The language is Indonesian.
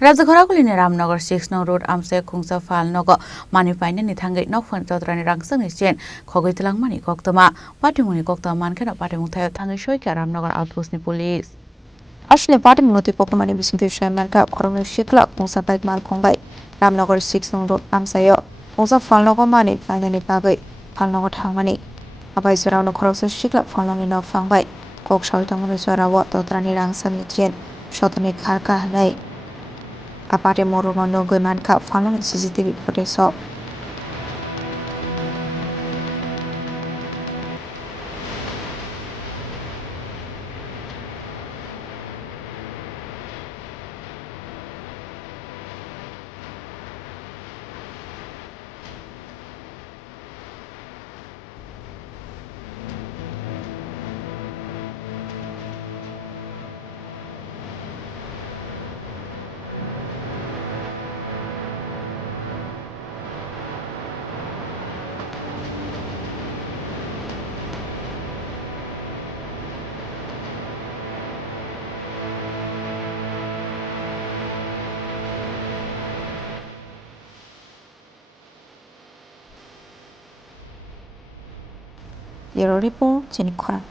Rajakhor Aguli ni Ramnagar 6 noRoad Amchaio Khungsa Phal Nogo Manwi Paina ni Thangwi Nokphang Totra ni Rangchak ni Chen Khogwi Twlangjakmani Koktwma Patimung ni Koktwma Mankha Patimung Thaio Thangwi Sogwikha Ramnagar outpost ni police Asli Patimung ti Koktwma ni bising tisha Mankha Khorang shikla Khungsa tait mal Khongbai Ramnagar 6 noRoad Amchaio Khungsa Phalnokni Paina ni Bagwi Phalnokni Thangmani Abai surau Khorang shikla Phalnokni Nokphang bai Koksha Tangwi surau Totra ni Rangchak ni Chen Shotani Kharka Hanai Patimung Nogo Mankha Phalnokni CCTV footage Report Chini Khorang